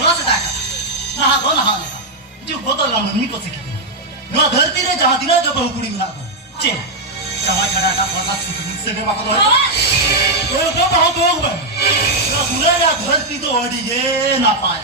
गिला से ताका नहा दो नहा ले जो बदल हम नहीं पसे की ना धरती रे जहां दिना जो बहुकुड़ी बना दो चे जहां खड़ा का पता से के बात दो ओ को बहुत लोग बन ना दुनिया ना धरती तो अड़ी ये ना पाए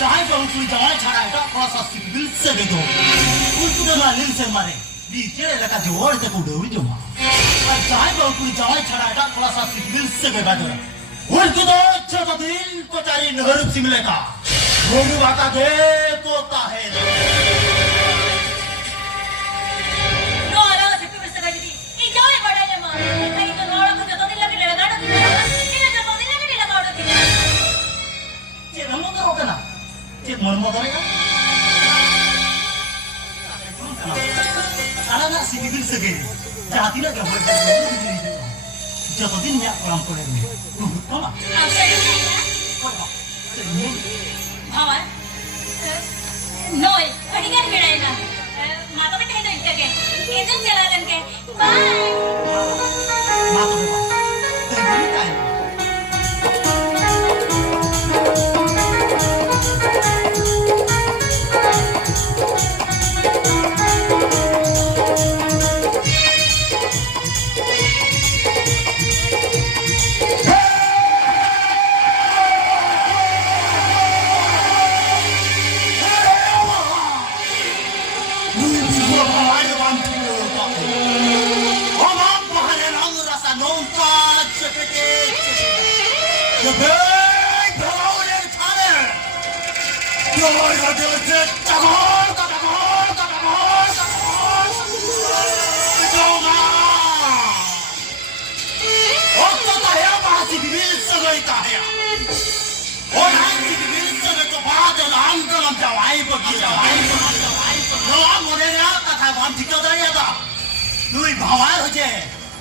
चाहे बहुकुड़ी जहां छड़ा का पता से के दो उनको ना लिन से मारे बीचे लगा जोड़ से को दो जो चाहे बहुकुड़ी जहां छड़ा का पता से के बात उनको तो अच्छा तो दिल को चारी नहर सिमले का वो भी बाता दे तोता है नो आला से फिर से लगी थी ये जाओ बड़ा ले मार कहीं तो नौड़ा को तो दिन लगे लगा दो ये जो तो दिन लगे लगा दो ये हम तो रोका ना ये मन मत करेगा आला ना सिविल से गए जाती ना क्या जब दिन में काम करेंगे Mama. Mama. Noi, kadi kan bedaina. Mata pe kahin to ikke. Engine chalalan ke. Bye. Mata pe ba. Thank you.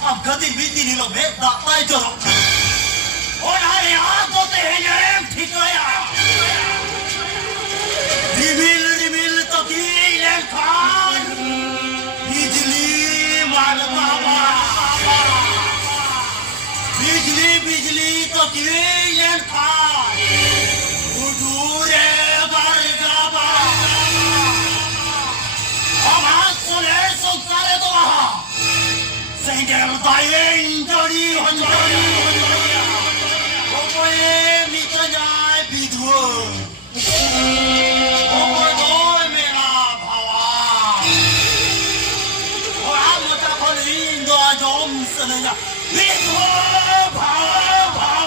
अब गति बीती नहीं लो मैं दाता ही चलो और हमारे यहाँ तो तेरे ठीक है यार रिमिल तो कीले खान बिजली मार बाबा बिजली तो कीले खान उड़ूरे मार गाबा हम हाथ सुने सुनते तो वहाँ Sengel bayin jari hanjari Oye mitanya bidu Oye mera bhawa Orang macam kolin do jom senja bidu bhawa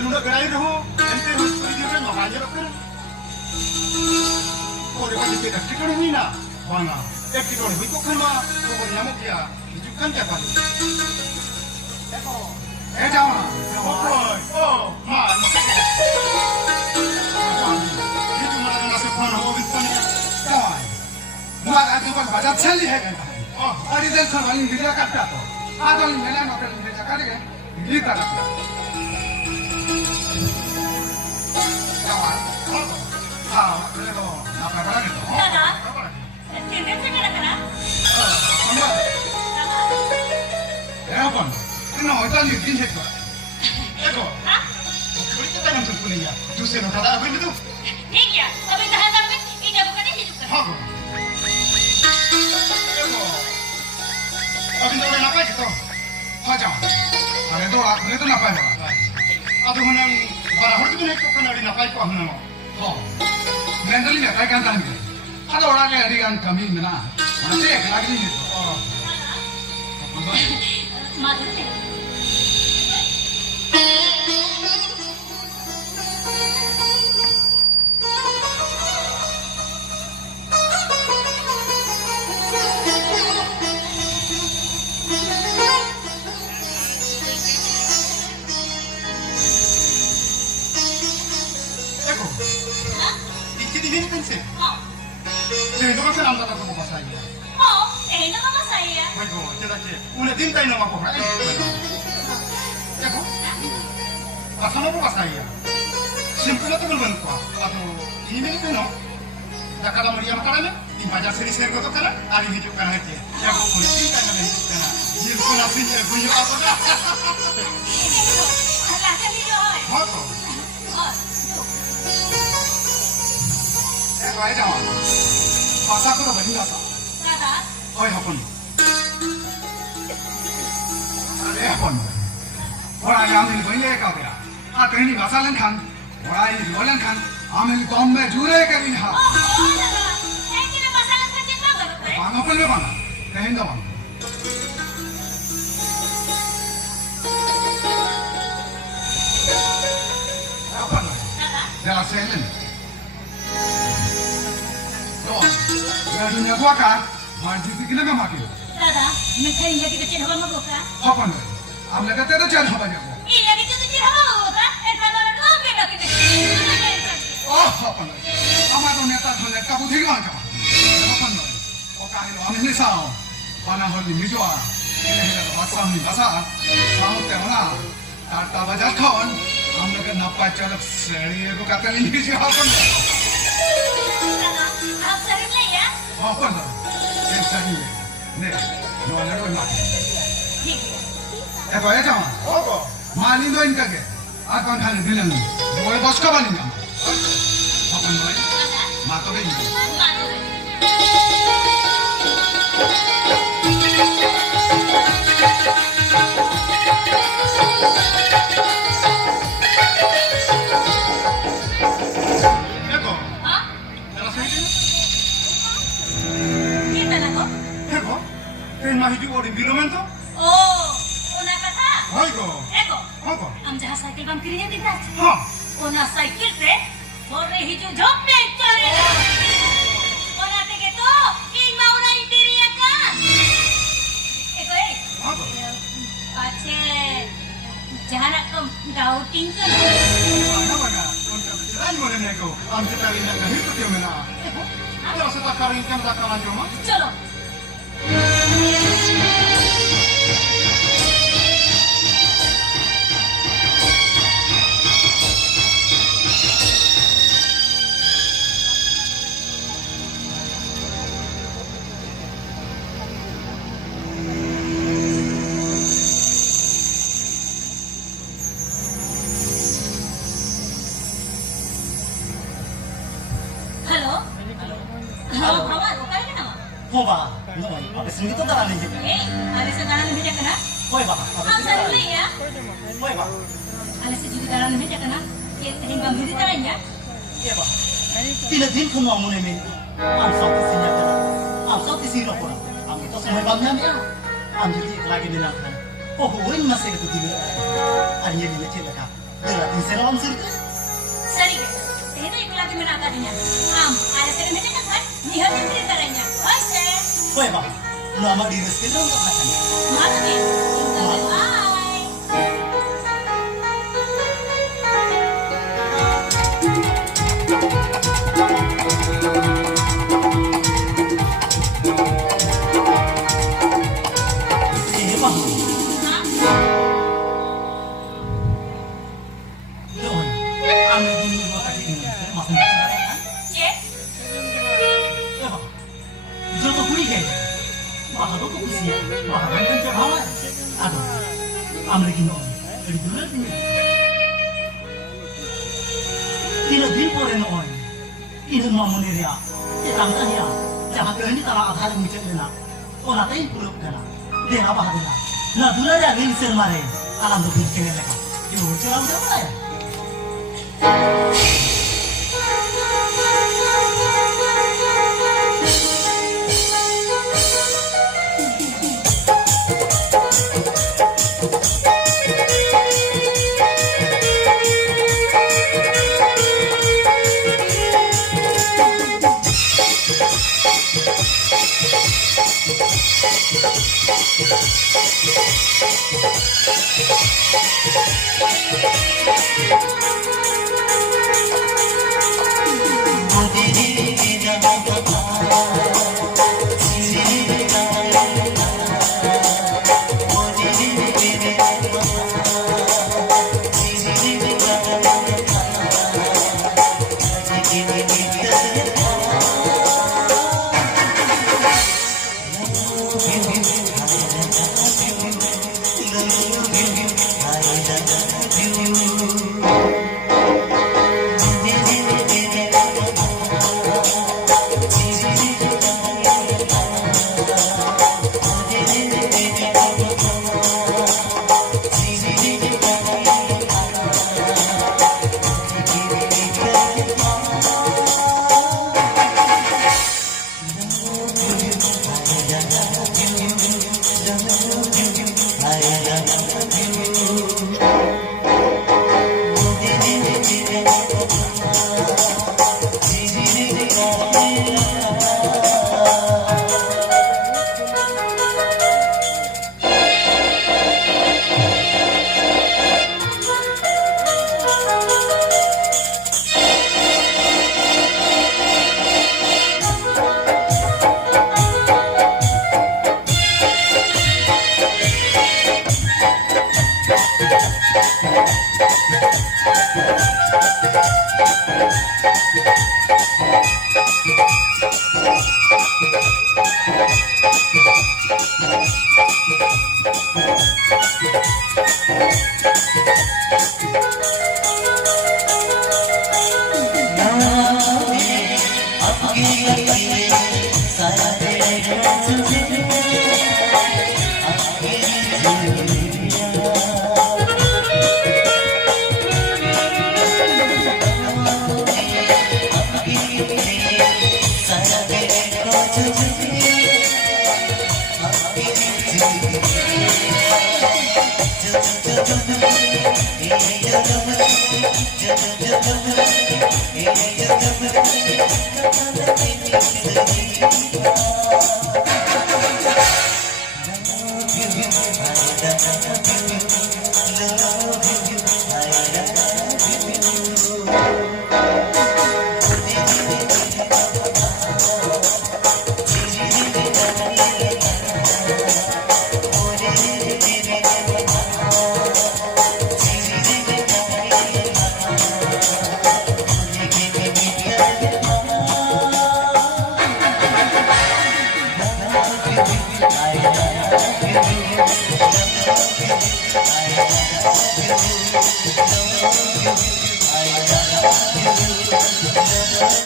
Udah gerai dulu, nanti harus pergi kan makanya kan. Orang pasti tidak tikar ini na, mana? Tikar itu kan mah, kalau nama dia, itu kan siapa? Jangan, oh, mana? Itu malah nasib mana orang itu ni? Jangan, malah itu kan baca celi hebat. Oh, ada yang sama ini dia kata tu, ada yang mana nak dia cakap ni, dia kata. Dada, sini sini nak na? Apa? Kenapa kita ni begini tu? Eko. Hah? Kita tak nak sepuluh ya. Justru nak ada apa itu? ठीक है, अभी ताहन तक में ये बुका नहीं हिजुक कर. हाँ. Eko. अभी तो orang apa itu? हाँ jangan. Ada tu apa itu? Ada orang barang itu ni kau kena ada apa itu apa nama? हाँ. Mentally ni apa kan tahan? Ada orang yang ada yang kami mana? Mana sih lagi ni? Oh. Masuk ni. Ini kan sih. Jadi itu kan senang tak tahu apa saya. Oh, Eh, nama saya. Ayo, cedace. Una tinta ino mako. Eko. Asama ko saya. Simple to bulban ko. Ato, ini meni kuno. Dakala Maria makarame, di bajar seri seri ko to kana, ari hijuk kana hete. Ya ko ko tinta na hijuk kana. Jil ko na sin e bunyo ako da. Alah, kan video. Mako. Oh, tu. Eko ay jawa. Pasa ko to bani da sa. Kata. Oi hapon. Are hapon. Ora yang ni bani e ka kya. A teni masalan khan. Ora ai rolan khan. Amel bomb में जुरे करी हा Eh, kita pasangan kerja apa tu? बांग अपन में बांग कहीं दो बांग अपन Kata. जरा सेलन तो ये दुनिया को का मर्जी की किले में माकी Kata, mitai lagi kecil apa mau buka? अपन में हम लगे तेरे चल हवा जाओ Iya kita tu ciri apa mau buka? Kalau ada dua beda kita. ओह अपन में हमारा नेता धोने का बुद्धि कहाँ का अपन में वो काहे लो हमें नहीं साओ पाना हो ली निजवा इन्हें है तो आसाम नहीं बसा साओ तेरा टाटा बाजार खान हम लोग नपा चलक सेड़ी को कहते हैं निजी अपन में Kata, आप सही नहीं है? अपन में एक सही है ने नॉलेज को ना ठीक है. ए भाई जामा ओको मानी दो इनका के आज कौन खाने दिलन वो बस का बनी ना अपन में Kata, मातो के नहीं malu. देखो Hah? जरा सही Kita nak kok? देखो तेरे माही जो और विलोमन तो Oh, una kata. भाई को Eko, ओको am jahat cycle bang kirinya tidak. हाँ Una cycle se, sore hijau jom deh cari. Una tege tu, ing mau na indiri kan? Eko हाँ को pace jahat kau gauting kan? ना बना उनका जान बोले ने को हम से तारी ना कहीं तो क्यों ना जरा से तकारिन कम तकारान जो मां Chalo. Halo. Halo, kawan, bukan kenapa? हो बा नोय अबे संगीत तो दरा नहीं है Eh, ada sekarang meja kena? होय बा Ah, saya ya. होय बा Ada sejudi dalam meja kena? Hingga beri taranya. ये बा तीन दिन को मामूने में हम सब किसी ने करा हम सब किसी रो पड़ा हम तो समय बांधने में हम जो एक लागे बिना था ओ वो इन मसे तो दिले अरे ये लिए चला का दरा दिन से हम सिर Sari, itu ikut lagi menatanya. Ada sekarang meja kena? Lihat beri taranya. Oke. होय बा नामा डिरस के लोग का था Mana nih? Bye. ये बा Hah? नोय हमने दिन में का दिन मासूम Cek? जो तो कुड़ी है वहाँ तो कुछ है वहाँ बंधन के भाव है अब अमेरिकी नो रिदुलर दिन तीन दिन पूरे नो है इन मामूने रिया ये तंत्र रिया जहाँ पे नहीं तारा आधार मुझे लेना और ना कहीं पूरे करना देना बाहर देना ना दुलर या गिल से मारे आलम तो पीछे लगा ये चला उधर है